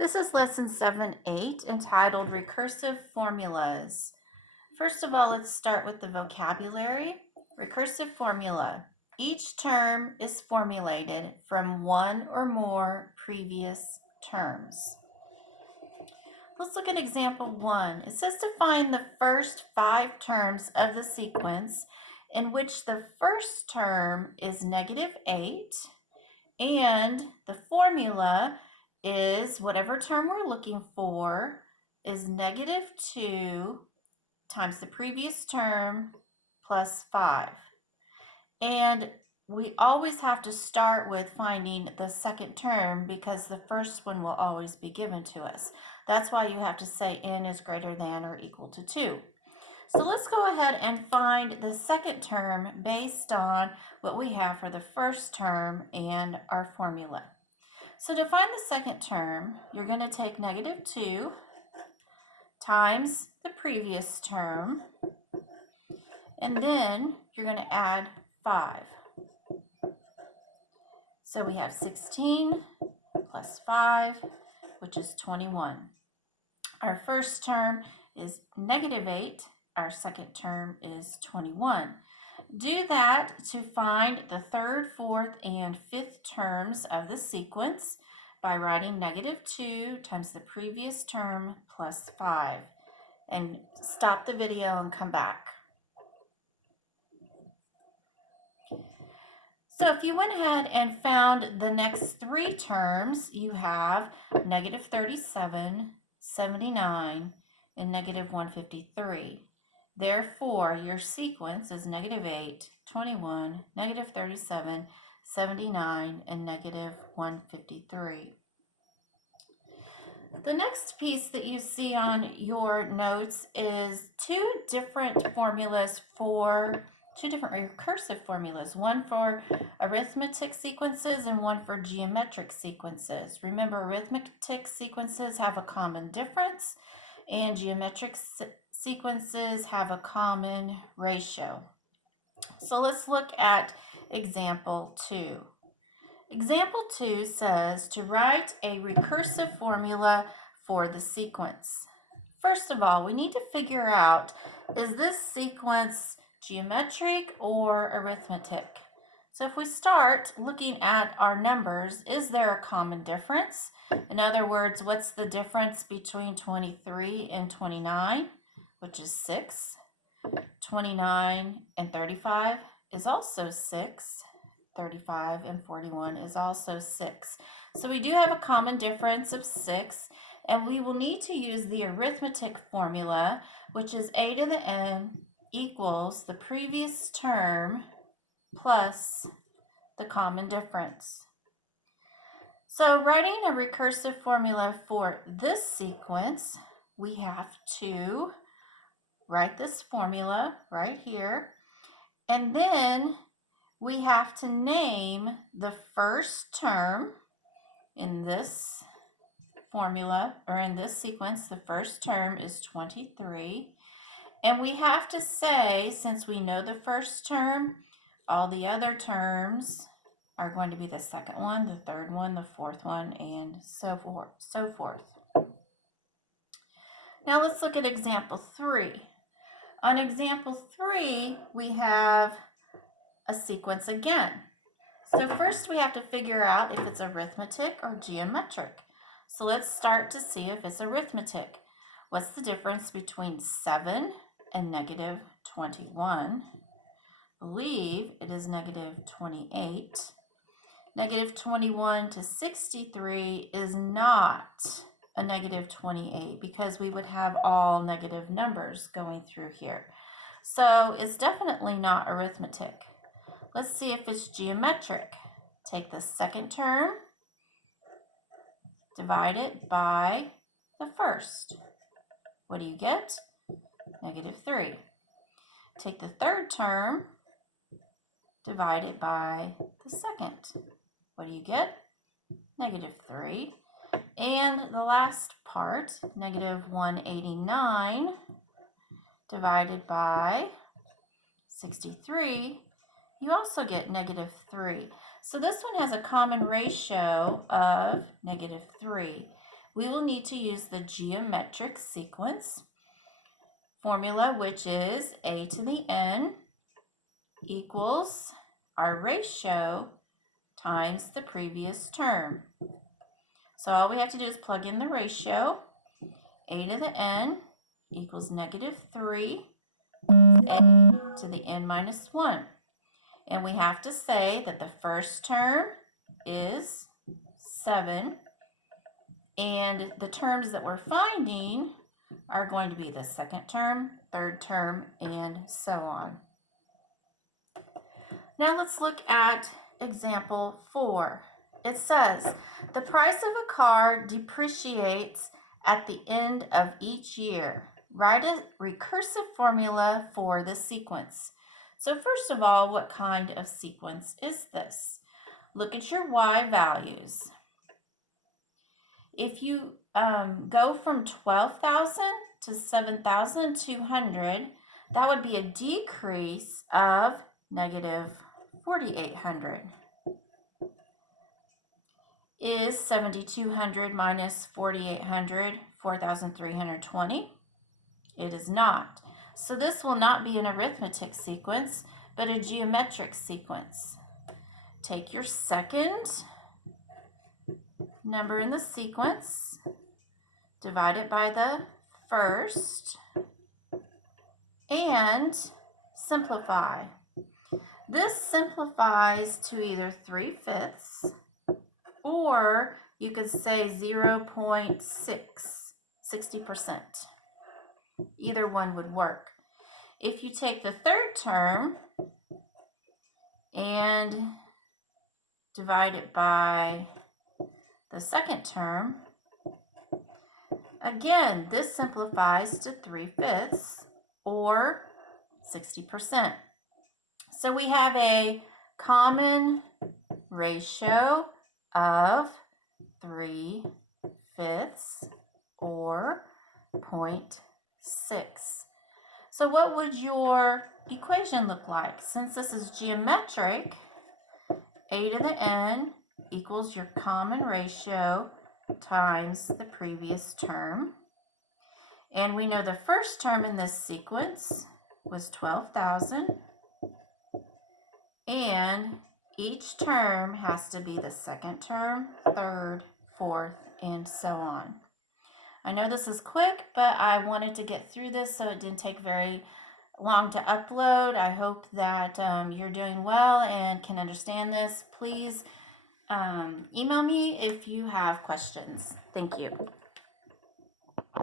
This is lesson 7-8 entitled Recursive Formulas. First of all, let's start with the vocabulary. Recursive formula. Each term is formulated from one or more previous terms. Let's look at example 1. It says to find the first 5 terms of the sequence in which the first term is -8 and the formula is whatever term we're looking for is -2 times the previous term plus 5. And we always have to start with finding the second term because the first one will always be given to us. That's why you have to say n is greater than or equal to 2. So let's go ahead and find the second term based on what we have for the first term and our formula. So to find the second term, you're going to take -2 times the previous term, and then you're going to add 5. So we have 16 plus 5, which is 21. Our first term is -8. Our second term is 21. Do that to find the third, fourth, and fifth terms of the sequence by writing -2 times the previous term plus 5. And stop the video and come back. So if you went ahead and found the next 3 terms, you have -37, 79, and -153. Therefore, your sequence is -8, 21, -37, 79, and -153. The next piece that you see on your notes is two different recursive formulas, one for arithmetic sequences and one for geometric sequences. Remember, arithmetic sequences have a common difference and geometric sequences have a common ratio. So let's look at example 2. Example 2 says to write a recursive formula for the sequence. First of all, we need to figure out, is this sequence geometric or arithmetic? So if we start looking at our numbers, is there a common difference? In other words, what's the difference between 23 and 29, which is 6? 29 and 35 is also 6. 35 and 41 is also 6. So we do have a common difference of 6, and we will need to use the arithmetic formula, which is a to the n equals the previous term plus the common difference. So writing a recursive formula for this sequence, we have to write this formula right here, and then we have to name the first term in this formula, or in this sequence. The first term is 23. And we have to say, since we know the first term, all the other terms are going to be the second one, the third one, the fourth one, and so forth. Now let's look at example 3. On example 3, we have a sequence again. So first we have to figure out if it's arithmetic or geometric. So let's start to see if it's arithmetic. What's the difference between 7 and -21? I believe it is -28. -21 to 63 is not a -28 because we would have all negative numbers going through here. So it's definitely not arithmetic. Let's see if it's geometric. Take the second term, divide it by the first. What do you get? -3. Take the third term, divide it by the second. What do you get? -3. And the last part, -189 divided by 63, you also get -3. So this one has a common ratio of -3. we will need to use the geometric sequence formula, which is a to the n equals our ratio times the previous term. So all we have to do is plug in the ratio. A to the n equals -3 a to the n minus 1. And we have to say that the first term is 7. And the terms that we're finding are going to be the second term, third term, and so on. Now let's look at example 4. It says, the price of a car depreciates at the end of each year. Write a recursive formula for the sequence. So first of all, what kind of sequence is this? Look at your y values. If you go from 12,000 to 7,200, that would be a decrease of -4,800. Is 7,200 minus 4,800 4,320? It is not. So this will not be an arithmetic sequence, but a geometric sequence. Take your second number in the sequence, divide it by the first, and simplify. This simplifies to either 3/5, or you could say 0.6, 60%. Either one would work. If you take the third term and divide it by the second term, again, this simplifies to 3/5 or 60%. So we have a common ratio of 3/5 or 0.6. So what would your equation look like? Since this is geometric, a to the n equals your common ratio times the previous term. And we know the first term in this sequence was 12,000. And each term has to be the second term, third, fourth, and so on. I know this is quick, but I wanted to get through this so it didn't take very long to upload. I hope that you're doing well and can understand this. Please email me if you have questions. Thank you.